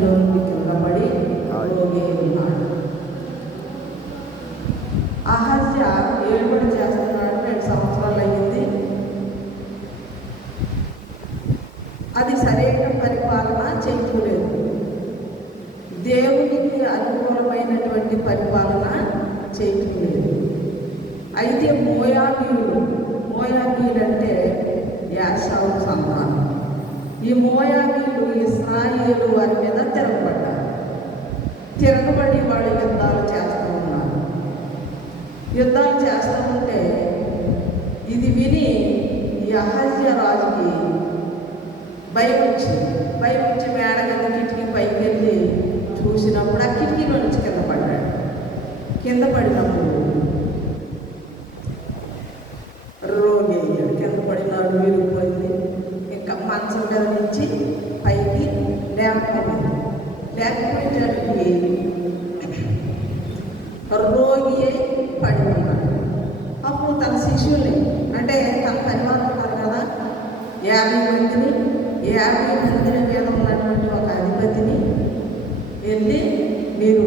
కింద పడి రోగి ఉన్నాడు. అహజ్య ఏడుబడి చేస్తున్నాడు. 2 సంవత్సరాలు అయ్యింది. అది సరైన పరిపాలన చేయలేదు. దేవునికి అనుకూలమైనటువంటి పరిపాలన చేయలేదు. అయితే మోయాబీయులు అంటే యాశావు సంతానం. ఈ మోయాబీయులు ఇశ్రాయేలు వారి మీద తిరగబడి వాళ్ళు యుద్ధాలు చేస్తూ ఉన్నారు. యుద్ధాలు చేస్తూ ఉంటే ఇది విని ఈ అహజ్య రాజుకి భయం వచ్చి మేడగది కిటికీ పైకి వెళ్ళి చూసినప్పుడు ఆ కిటికీలో నుంచి కింద పడ్డాడు. కింద పడినప్పుడు రోగి అయ్యాడు. కింద పడినాడు, విరిగిపోయింది. ఇంకా మంచం మీద నుంచి పైకి లేకపోయేటప్పటికి రోగి పడి ఉన్నాడు. అప్పుడు తన శిష్యుల్ని, అంటే తన పరివారం ఉన్నారు కదా, 50 మందిని మీద ఉన్నటువంటి ఒక అధిపతిని వెళ్ళి, మీరు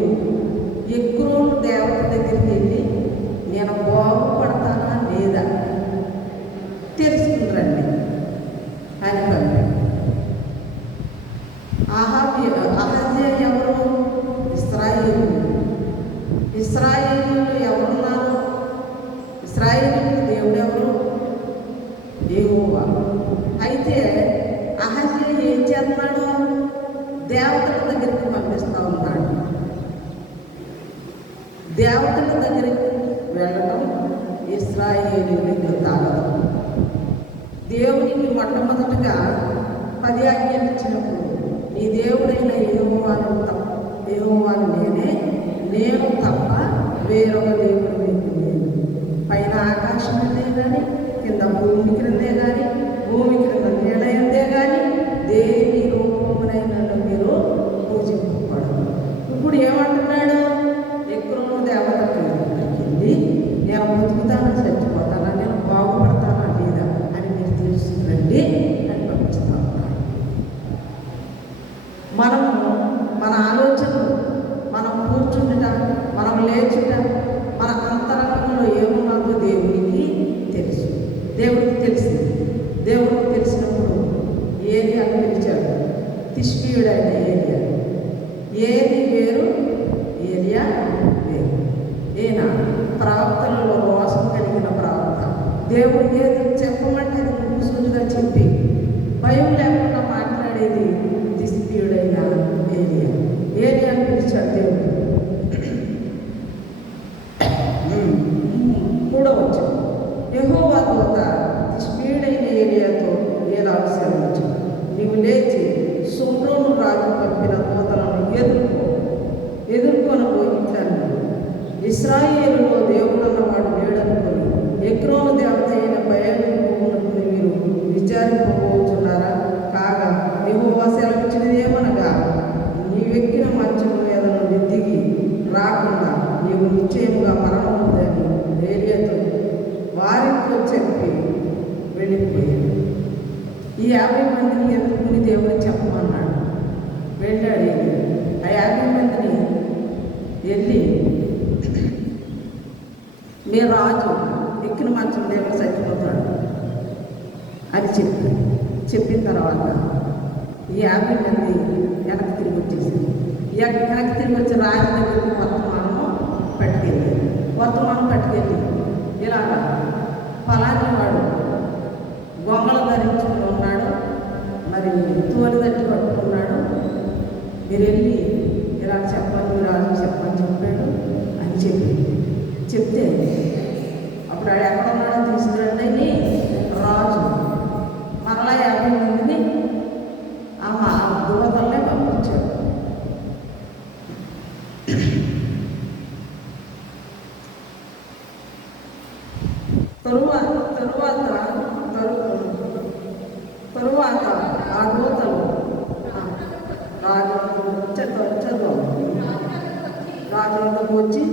ఎక్రోను దేవత దగ్గరికి వెళ్ళి నేను బాగుపడతానా లేదా తెలుసుకుంటారండి అని పంపాడు. అహజ్య ఎవరు? ఇశ్రాయేలీయులు ఎవరున్నారు? ఇశ్రాయేలీయులు దేవుడు ఎవరు? యెహోవా. అయితే అహజ్య ఏం చేస్తున్నాడు? దేవతల దగ్గరికి పంపిస్తూ ఉన్నాడు. దేవతల దగ్గరికి వెళ్ళడం ఇశ్రాయేలీయులకు తాగదు. దేవునికి మొట్టమొదటిగా 10 ఆజ్ఞలు ఇచ్చినప్పుడు నీ దేవుడైన యెహోవాను నేను తప్ప వేరొక దేవుడు మీకు లేదు. పైన ఆకాశం ఉందే కానీ, కింద భూమి క్రిందే కానీ, భూమి క్రింద నీడైందే కానీ దేని రూపమునైనా మీరు పూజింపబడదు. ఇప్పుడు ఏమంటున్నాడు? ఎక్రోను దేవతకి వెళ్ళి నేను బతుకుతానా చచ్చిపోతానా, నేను బాగుపడతానా లేదా అని మీరు తెలుసుకురండి అని పంపిస్తా ఉన్నాడు. మన ఆలోచనలు, మనం కూర్చుంటుట, మనం లేచుట, మన అంతరంగంలో ఏమున్నదో దేవుడికి తెలుసు. దేవుడికి తెలిసినప్పుడు ఏలియాను పిలిచాడు. తిష్బీయుడైన ఏలియా. ఏలి వేరు, ఏలియా వేరు. ఈయన ప్రవక్తలలో రోషం కలిగిన ప్రవక్త. దేవుడు ఏది చెప్పమంటే అది ముసుగుగా చెప్పి భయం లేకుండా మాట్లాడేది తిష్బీయుడైన ఏలియాను పిలిచాడు దేవుడు. 3వ వచనం, యెహోవా దూత తిష్బీయుడైన ఏలియాతో ఇలాగ సెలవిచ్చాడు, నీవు లేచి షోమ్రోను రాజు పంపిన దూతలను ఎదుర్కొని పోయించాను. ఇశ్రాయేలులో దేవుడన్నవాడు లేడనుకొని ఎక్రోను దేవత అయిన బయలును మీరు విచారింపబోతున్నారా? కాగా యెహోవా సెలవిచ్చినది ఏమనగా, నీవెక్కిన మంచం మీద నుండి దిగి రాకుండా నీవు నిశ్చయముగా మరణం ఉందని ఏలియాతో వారితో చెప్పి వెళ్ళిపోయాడు. ఈ 50 మందిని ఎదుర్కొని దేవుడు చెప్పమన్నాడు. వెళ్ళాడు. ఆ 50 మందిని వెళ్ళి, మీ రాజు ఎక్కిన మంచం దేవుడు చచ్చిపోతాడు అని చెప్పిన తర్వాత ఈ 50 మంది వెనక్కి తిరిగి వచ్చేసారు. వెనక్కి తిరిగి వచ్చి రాజు దగ్గరికి వర్తమానం పట్టుకెళ్ళి ఇలాగా ఫలాని వాడు గొంగళ ధరించుకుని ఉన్నాడు, మరి తోలు తట్టి పట్టుకున్నాడు, మీరు వెళ్ళి ఇలా చెప్పండి, రాజు చెప్పని చెప్పాడు అని చెప్తే అప్పుడు ఆడు ఎక్కడ ఉన్నాడో తీసుకురండి అని రాజు మరలా 50 మందిని ఆ దూతలనే పంపించాడు. తరువాత ఆ దూతలు రాజులకు వచ్చి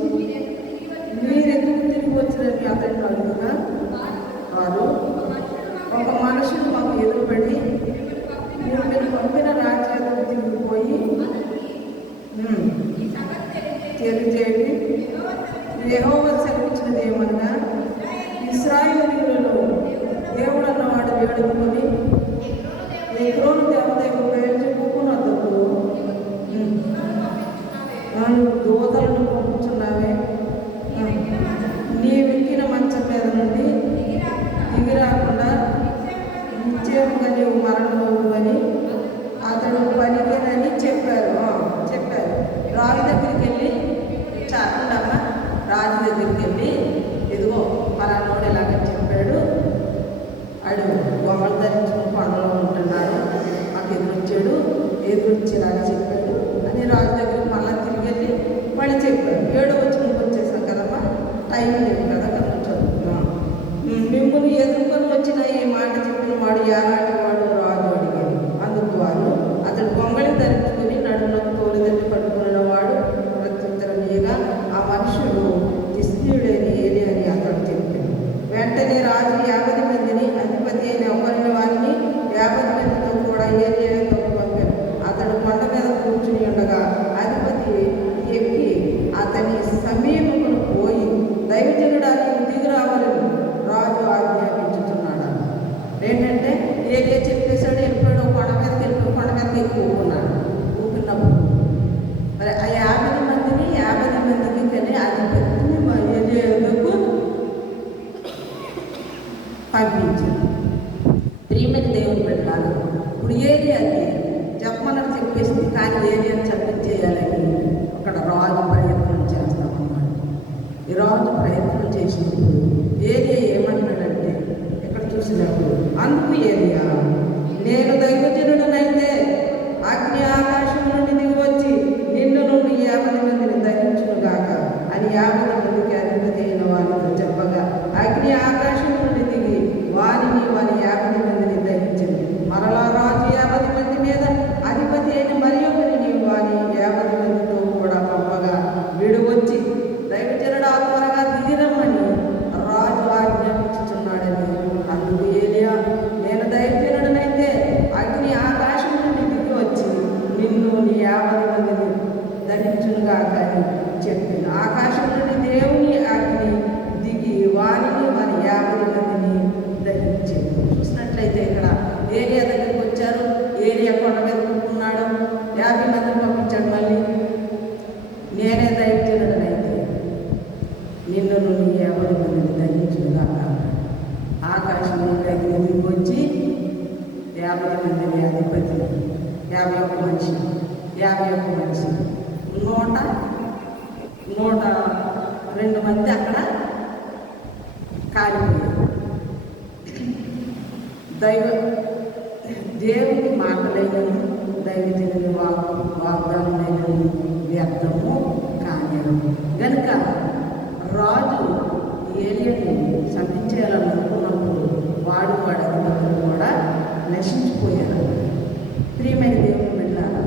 మీరెందుకు తిరిగి వచ్చినని అతన్ని అడుగుగా, వారు ఒక మనుషుడు మాకు ఎదురుపడి మీరు పంపిన రాజ్యాలకు తిరిగిపోయి తెలియజేయండి. యెహోవా సెలవిచ్చినది ఏమనగా, ఇశ్రాయేలీయులలో దేవుడు అన్నవాడు వేడుకొని ఎగ్రోను దేవత యొక్క పేరు చెప్పుకున్నందుకు దూతలను పంపుతున్నావే, నీవెక్కిన మంచం మీద నుండి దిగిరాకుండా నిశ్చయముగా నీవు మరణమవు అని అతడు పలికినని చెప్పారు. రాజు దగ్గరికి వెళ్ళి చాకుండమ్మ రాజు దగ్గరికి వెళ్ళి ఇదిగో పలానోడు ఇలాగ చెప్పాడు, అడు బొమ్మలు ధరించుకుని కొండలో ఉంటున్నాడు, మాకు ఎదురొచ్చేలాగా చెప్పాడు అని రాజు దగ్గరికి మళ్ళీ తిరిగి వెళ్ళి వాళ్ళు చెప్పారు. 7వ వచనంకి వచ్చేసాం కదమ్మా, టైం లేదు కదా, కనుక చదువుతున్నాం. మిమ్మల్ని ఎదుర్కొని వచ్చిన ఈ మాట చెప్పిన వాడు యానాటి వాడు రాజు అడిగాడు. అందుకు వారు, అతడు బొంగళి ధరించుకుని నడుములకు తోలుదండి పట్టుకున్న వాడు ప్రత్యుత్తరమీయగా, ఆ మనుషుడు తిష్బీయుడైన ఏలి అని అతడు చెప్పాడు. వెంటనే రాజు 50 మందిని అధిపతి అయిన ఒకరిని వారిని 50 మందితో కూడా ఏలియాతో పంపాడు. అతడు కొండ మీద కూర్చుని ఉండగా అధిపతి ఎక్కి అతని సమీపమును పోయి, దైవజనుడా నీవు దిగి రావాలని రాజు ఆజ్ఞాపించుతున్నాడు. ఏంటంటే ఏలియా చెప్పేశాడు, వెళ్ళిపోయాడు, కొండ మీదకి ఊపుకున్నాడు. ఊపినప్పుడు మరి ఆ 50 మందిని 50 మందికి కానీ అధిపతిని ఏలియాకు పంపించాడు. ప్రియమైన దేవుని పెట్టాలి. ఇప్పుడు ఏలియాకి చెప్పమన్నది చెప్పేసింది, కానీ ఏలియాని చెప్పించేయాలని అక్కడ రాజు ప్రయత్నం చేస్తామన్నమాట. ఈ రాజు ప్రయత్నం చేసినప్పుడు ఏలియా ఏమంటాడంటే, ఇక్కడ చూసినప్పుడు అందుకు ఏలియా, నేను దైవజనుడనైతే అగ్ని ఆకాశం నుండి దిగి వచ్చి నిన్ను నుండి 50 మందిని దహించునుగాక అని 50 మందికి అధిపతి అయిన వారితో చెప్పగా, అగ్ని ఆకాశం నుండి దిగి వారిని 50 మందిని దహించింది. మరలా రాజు 50 మంది మీద అధిపతి అయిన మరి ఒకరిని వారి 50 మందితో కూడా పంపగా, వీడు వచ్చి దైవజనుడా త్వరగా దిగిరమ్మని రాజు ఆజ్ఞాపించుచున్నాడని. అందుకు ఏలియా, నేను దైవజనుడనైతే అగ్ని ఆకాశం నుండి దిగి వచ్చి నిన్ను నీ 50 మందిని దహించునుగాక అని చెప్పింది. ఆకాశం నుండి దేవుని అగ్ని దిగి వారిని 50 మందిని దహించింది. చూసినట్లయితే ఇక్కడ ఏలియా దగ్గరికి వచ్చారు, ఏలియా కొండ మీద కూర్చున్నాడు, 50 మందిని పంపించాడు. మళ్ళీ నేనే దైవజనుడనైతే నిన్ను నుండి 50 మందిని దహించునుగాక. ఆకాశం నుండి అగ్ని దిగి వచ్చి 50 మందిని అధిపతి, 51 మనిషి 102 మంది అక్కడ కాలిపోయారు. దేవుని మాటలైనను దైవజనుని వాగ్దానమైనను వ్యర్థము కానియను. కనుక రాజు ఏలియాను చంపించేయాలనుకున్నప్పుడు వాడు అధిపతులు కూడా నశించిపోయారు. ప్రియమైన దేవుని బిడ్డలారా,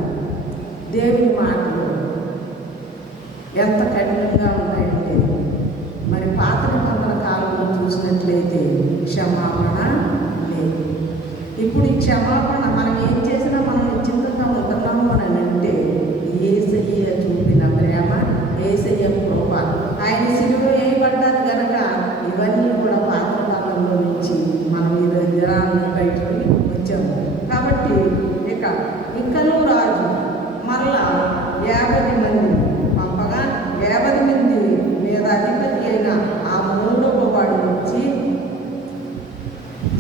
దేవుని మాటలు ఎంత కఠినంగా ఉన్నాయంటే, మరి పాత నిబంధన కాలంలో చూసినట్లయితే క్షమాపణ లేదు. ఇప్పుడు ఈ క్షమాపణ మనం ఏం చేసినా మనం నిశ్చింతంగా ఉంటున్నాము అని అంటే యేసయ్య చూపిన ప్రేమ, యేసయ్య కృప, ఆయన సిలువ వేయబడ్డారు కనుక ఇవన్నీ కూడా పాత కాలంలో నుంచి మనం ఈ దినాన్ని బయటకు వచ్చాము. కాబట్టి ఇంకనూ రాజు మరలా 50 మంది పంపగా 50 మంది మీద అధిపతి అయిన ఆ 3వ వాడు వచ్చి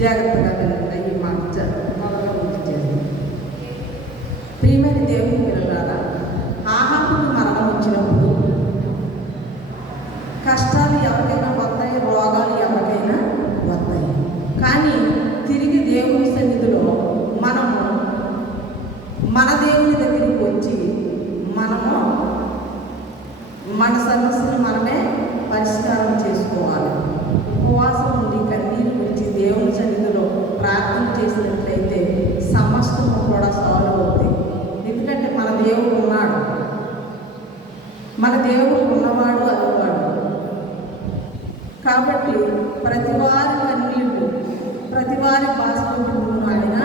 జాగ్రత్తగా ఈ మాట చేస్తారు. ప్రియమైన దేవుని పిల్లలారా, ఆహాకుకు మరణం వచ్చినప్పుడు కష్టాలు ఎవరికైనా వస్తాయి, రోగాలు ఎవరికైనా వస్తాయి. కానీ తిరిగి దేవుని సన్నిధిలో మనము మన దేవుని దగ్గరికి వచ్చి మనము మన సమస్యను మనమే పరిష్కారం చేసుకోవాలి. ఉపవాసం ఉండి కన్నీరు విడిచి దేవుని సన్నిధిలో ప్రార్థన చేసినట్లయితే సమస్తము కూడా సాల్వ్ అవుతాయి. ఎందుకంటే మన దేవుడు ఉన్నాడు, మన దేవుడు ఉన్నవాడు అనేవాడు. కాబట్టి ప్రతివారి కన్నీళ్ళు, ప్రతివారి బాష్పమును ఆయన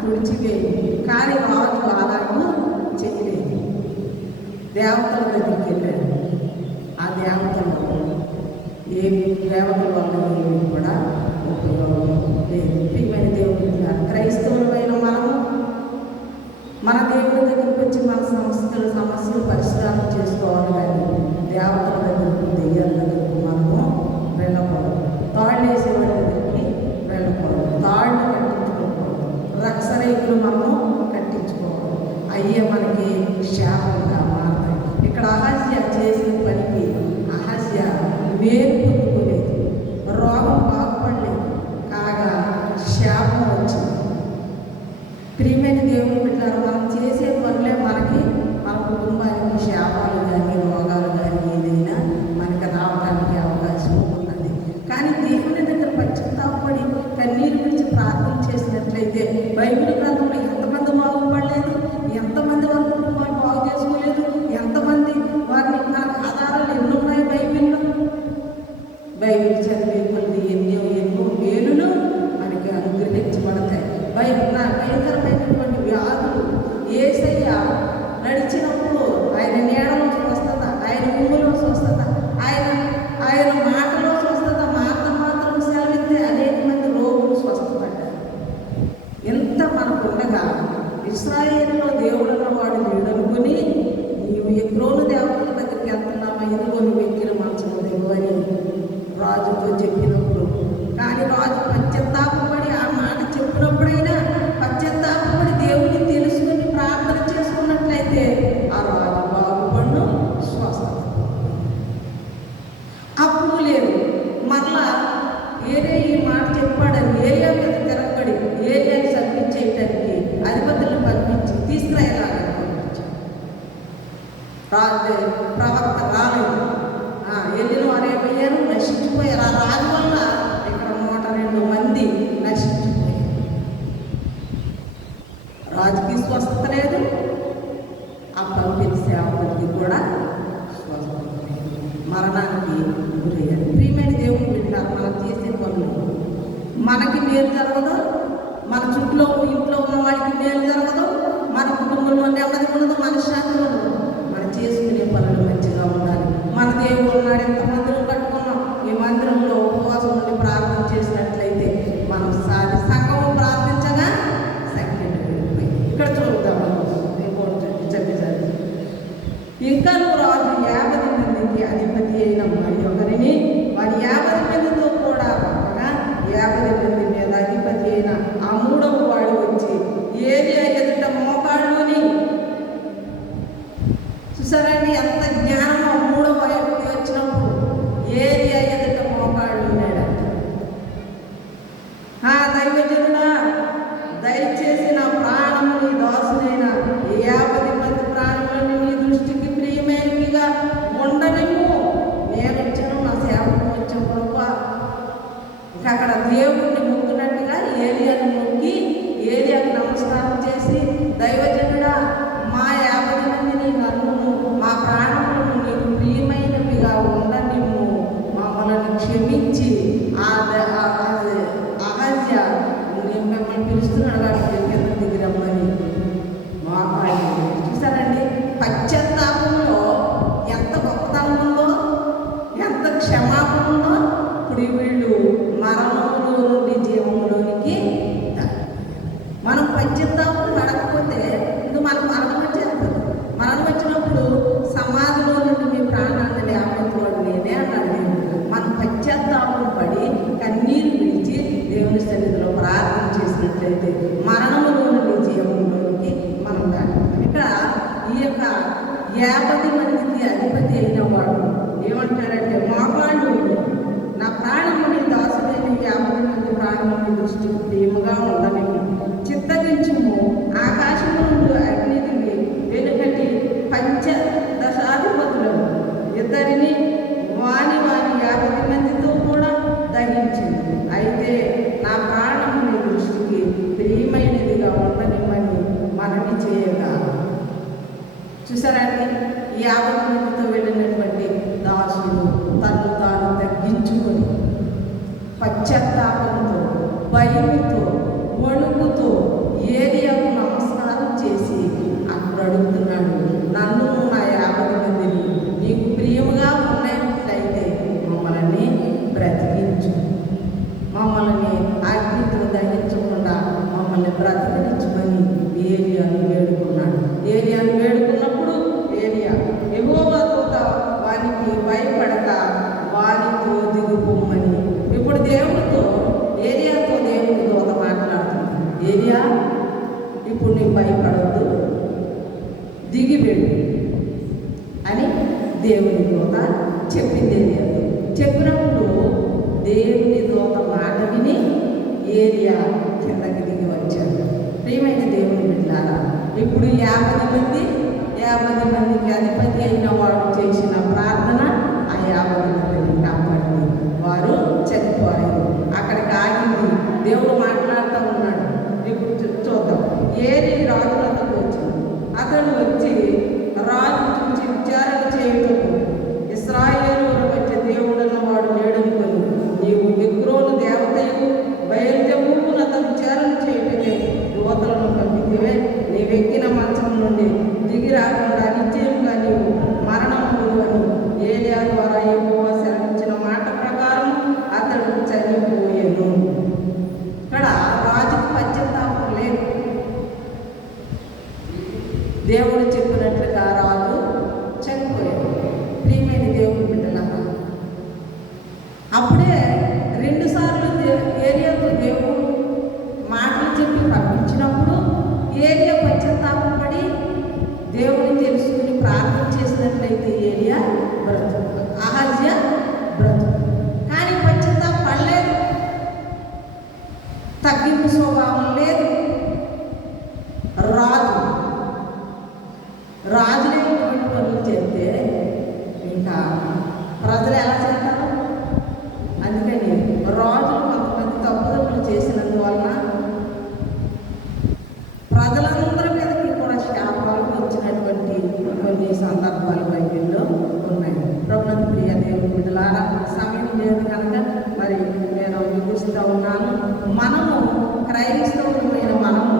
తుడిచివేయి. కానీ రాజు అలాగూ చేయలేదు. దేవతల దగ్గరికి వెళ్ళాడు. ఆ దేవతలు ఏ దేవతల వల్ల ఏమి కూడా ఉపయోగం లేదు. ప్రియమైన దేవుడు, క్రైస్తవులమైన మనము మన దేవుడి దగ్గరికి వచ్చి మన సమస్యలు పరిష్కారం చేసుకోవాలి. కానీ దేవతల దగ్గరకు, దెయ్యాల దగ్గరకు మనము వెళ్ళకూడదు. తాళ్ళు వేసేవాడి దగ్గరికి వెళ్ళకూడదు. తాళ్ళు కట్టించుకోకూడదు. రక్షరేకులు మనము కట్టించుకోకూడదు. అయ్యే మనకి శాపంగా మారుతాయి. ఇక్కడ అహజ్య చేసిన పనికి అహజ్య మేలు పొందుకోలేదు, రోగం బాగుపడలేదు, కాగా శాపం వచ్చింది. ప్రియమైన దేవుని బిడ్డలారా, మనం చేసే పనులే మనకి, మన కుటుంబానికి శాపాలు కానీ రోగాలు కానీ ఏదైనా మనకి రావడానికి అవకాశం ఉన్నది. కానీ దేవుని దగ్గర పశ్చాత్తాపడి కన్నీరు విడిచి ప్రార్థన చేసినట్లయితే బైబిల్ గ్రంథంలో ఎంతమంది బాగుపడలేదు, ఎంతమంది వారి కుటుంబాలు బాగు చేసుకోలేదు, ఎంతమంది వారిని ఆధారాలు ఎన్ని ఉన్నాయి బైబిల్లో. బైబిల్ చదివే కొద్ది ఎన్నో మేలులు మనకి అనుగ్రహించబడతాయి. భయంకరమైనటువంటి వ్యాధులు యేసయ్య నడిచినప్పుడు ఆయన నీడలో స్వస్థత, ఆయన భూమిలో స్వస్థత, ఆయన మాటలో స్వస్థత, మాత్రం సెలవిస్తే అనేక మంది రోగులు స్వస్థపడ్డారు. ఎంత మనకుండగా ఇశ్రాయేలులో దేవుడున్న వాడు లేడనుకుని నీవు ఎగ్రోను దేవతల దగ్గరికి వెళ్తున్నామా, ఇదిగో నువ్వు ఎక్కిన మంచం దిగువని రాజుతో చెప్పినప్పుడు, కానీ రాజు పశ్చాత్తాపడి ఆ మాట చెప్పినప్పుడైనా పశ్చాత్తాపడి దేవుని తెలుసుకుని ప్రార్థన చేసుకున్నట్లయితే ఆ రాజు బాగుపడు, స్వస్థత. అప్పుడు లేదు, మరలా ఏరియా ఈ మాట చెప్పాడని ఏరియా మీద తిరగబడి ఏరియాని సర్పించేయటానికి అధిపతులను పంపించి తీసుకురాయలాగా పంపించాడు. ప్రవక్త రాలేదు. వెళ్ళిన వారు ఏమయ్యారు? నశించిపోయారు. ఆ రాజు వల్ల ఇక్కడ 102 మంది నశించిపోయారు. రాజుకి స్వస్థత లేదు, ఆ పంపిణీ సేవకుడికి కూడా స్వస్థత లేదు, మరణానికి గురయ్యారు. ప్రియమైన దేవుని బిడ్డలారా, మనం చేసే పనులు మనకి మేలు జరగదు, మన చుట్టూ ఇంట్లో ఉన్న వాళ్ళకి మేలు జరగదు, మన కుటుంబంలో నెమ్మది ఉండదు, మనశ్శాంతి ఉండదు. మనం చేసుకునే పనులు మంచిగా ఉండాలి. మన దేవుడు ఉన్నాడు, ఎంత మందిరం కట్టుకున్నాం, ఈ మందిరంలో ఉపవాసం ఉండి ప్రార్థన చేసినట్లయితే మనం సంఘం ప్రార్థించగా సెకండ్ ఇక్కడ చూద్దాము. చెప్పేసరి ఇంకా రాజు 50 మందికి అధిపతి అయిన మరి ఒకరిని వారి 50 మందితో కూడా 50 మంది మీద అధిపతి అయిన ఆ 3వ వాడు వచ్చి ఏరియా ఎదుట మోకాళ్ళుని. చూసారండి ఎంత జ్ఞానం! 3వ వ్యక్తి వచ్చినప్పుడు ఏరియా ఎదుట మోకాళ్ళు ఉన్నాడంట. దైవజనుడా, దయచేసి నా ప్రాణము నీ దాసునైన 50 మంది ప్రాణములను నీ దృష్టికి ప్రియమైనవిగా ఉండనివ్వు. నేను వచ్చాను, నా సేవకు వచ్చాను ప్రభా. ఇంకా అక్కడ దేవుడిని మొక్కినట్టుగా ఏలియాను మొక్కి ఏలియాకు నమస్కారం చేసి, దైవజనుడా, మా 50 మందిని నన్ను మా ప్రాణములను నీకు ప్రియమైనవిగా ఉండనివ్వు, మమ్మల్ని క్షమించి అహజ్య నేను మిమ్మల్ని పిలుస్తున్నాడు కాబట్టి కింద దిగిరమ్మని మాట్లాడి. చూసారండి, పశ్చాత్తాపంలో ఎంత గొప్పతనం ఉందో, ఎంత క్షమాపణ ఉందో. ఇప్పుడు వీళ్ళు మరణంలో నుండి జీవంలోనికి మనం పశ్చాత్తాపం పడకపోతే ఇంక మనం మరణం వచ్చేస్తుంది. మరణం వచ్చినప్పుడు సమాధిలో నుండి మీ ప్రాణాన్ని లేకపోవడం నేనే అన్నాడు. మనం పశ్చాత్తాపం పడి కన్నీరు విడిచి దేవుని సన్నిధిలో ప్రార్థన చేసినట్లయితే మరణంలో నుండి జీవంలోనికి మనం దాటుతాం. ఇక్కడ ఈ యొక్క 50 మందికి అధిపతి అయిన వాడు ఏమంటాడంటే, మోకాళ్ళు నా ప్రాణముని దాసుడైన 50 మంది ప్రాణముని దృష్టికి ప్రేమగా ఉండని చిత్తగించుము. ఆకాశము నుండి అగ్నిదిని వెనుకటి 5 దశాధిపతులను ఇద్దరిని వాని 50 మందితో కూడా దహించింది. అయితే నా ప్రాణముని దృష్టికి ప్రియమైనదిగా ఉండనివ్వని మనవి చేయగా. చూసారండి, 50 మందితో వెళ్ళినటువంటి దాసుడు తను తాను తగ్గించుకొని పశ్చాత్తాపంతో, భయంతో, వణుకుతో ఏలియాకు నమస్కారం చేసి అప్పుడు అడుగుతున్నాడు, నన్ను నా 50 దిగివెళ్ళు అని దేవుని దూత చెప్పింది ఏలియాతో. చెప్పినప్పుడు దేవుని దూత మాట విని ఏలియా కిందకి దిగి వచ్చాడు. ప్రియమైన దేవుని బిడ్డలారా, ఇప్పుడు 50 మందికి అధిపతి అయిన వాడు చేసిన ప్రార్థన ఆ 50 మందిని కాపాడింది. వారు చనిపోయారు. అక్కడికి ఆగింది. దేవుడు మాట్లాడుతూ ఉన్నాడు. ఇప్పుడు చూద్దాం. ఏలి రాజు వద్దకు వచ్చింది. అతడు వచ్చి రాజు చూసి విచారణ చేయుటకు, ఇశ్రాయేలుల మధ్య దేవుడన్న వాడు లేడనుకొని నీవు ఎగ్రోను దేవతయు బయల్జెబూబునంత విచారణ చేయుటకే దూతలను పంపితివే. నీవెక్కిన మంచం నుండి దిగి రాకుండా నిశ్చయంగా నీవు మరణము అని ఏలియా ద్వారా యెహోవా సెలవిచ్చిన మాట ప్రకారం అతడు చనిపోయెను. ఇక్కడ రాజుకు పశ్చాత్తాపం లేదు. దేవుడు చెప్పినట్లుగా రాజు చనిపోయాడు. ప్రియమైన దేవుని బిడ్డలారా, అప్పుడే 2 సార్లు ఏలియాతో దేవుడు మాటలు చెప్పి పంపించినప్పుడు ఏలియా పశ్చాత్తాపడి దేవుడిని తెలుసుకుని ప్రార్థన చేసినట్లయితే ఏలియా బ్రతుకు, అహజ్యా బ్రతుకు. కానీ పశ్చాత్తాపడలేదు, తగ్గింపు స్వభావం లేదు. రాజులే ఇటువంటి పనులు చేస్తే ఇంకా ప్రజలు ఎలా చేస్తారు? అందుకని రాజులు కొంతమంది తప్పుదప్పులు చేసినందువలన ప్రజలందరి మీదకి కూడా శాపాలు వచ్చినటువంటి కొన్ని సందర్భాలు బైబిల్లో ఉన్నాయి. ప్రభుత్వ ప్రియ దేవుని బిడ్డలారా, సమయం లేదు కనుక మరి నేను ముగిస్తూ ఉన్నాను. మనము క్రైస్తవులమైన మనము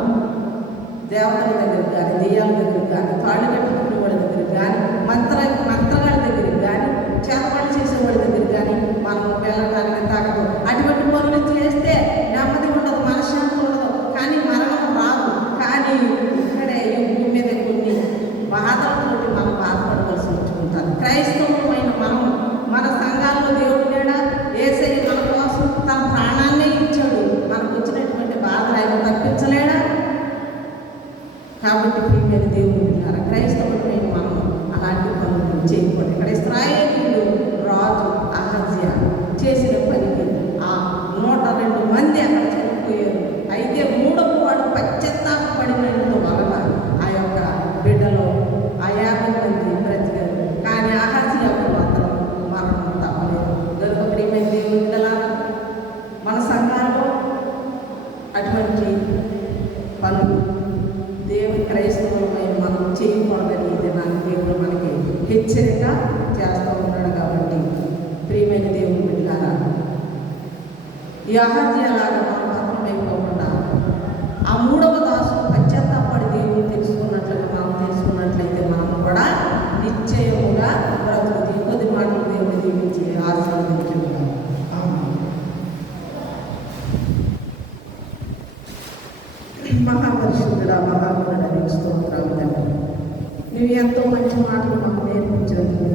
దేవతల దగ్గరికి కానీ, దెయ్యాల దగ్గరికి కానీ, తాళ్ళు కట్టుకునే వాళ్ళ దగ్గరికి కానీ, మంత్రాల దగ్గరికి కానీ, చేతపడి చేసేవాళ్ళ దగ్గరికి కానీ మనం వెళ్ళడానికి తాగదు. అటువంటి పనులు చేస్తే నెమ్మది ఉండదు, మనశ్శాంతి ఉండదు, కానీ మరణం రాదు. కానీ ఇక్కడే ఈ భూమి మీద కొన్ని బాధలతోటి మనం బాధపడవలసి వచ్చుకుంటారు. క్రైస్తవులమైన మనము మన సంఘాల్లో దేవుడు లేడా? యేసయ్య మన కోసం తన ప్రాణాన్నే ఇచ్చాడు. మనకు వచ్చినటువంటి బాధలు ఆయన తప్పించలేడా? కాబట్టి ప్రియమైన దేవుని బిడ్డలారా, క్రైస్తవులమైన మనం అలాంటి పనులు చేయకూడదు. ఇక్కడ ఇశ్రాయేలీయులు రాజు అహజ్యా చేసిన పనికి ఆ 102 మంది అక్కడ చనిపోయారు. అయితే 3వ వాడు పశ్చాత్తాపడినందు వలన ఆ యొక్క బిడ్డలో ఆ 50 మంది బ్రతికారు. కానీ అహజ్యాకు మాత్రం మరణం తప్పలేదు. కనుక ప్రియమైన దేవుని బిడ్డలారా, మన సంఘాల్లో అటువంటి పనులు దేవుని క్రైస్తవులమైన మనం చేయకూడదని దాని దేవుడు మనకి హెచ్చరిక చేస్తూ ఉన్నాడు. కాబట్టి ప్రియమైన దేవుని బిడ్డలారా, ఈ అహజ్యాలాగా మనం పతనమైపోకుండా ఆ 3వ దాసుడు పశ్చాత్తాపడి దేవుని తెలుసుకున్నట్లుగా మనం తెలుసుకున్నట్లయితే మనం కూడా నిశ్చయముగా బ్రతుకుతుంది. కొద్ది మాటలు దేవుని దీవించి ఆశీర్వదించుకుంటాం. మహాపరిశుద్ధుడా, మహాగుణుడా, నీకు స్తోత్రాలు తండ్రి. నువ్వు ఎంతో మంచి మాటలు మాకు నేర్పించినందుకు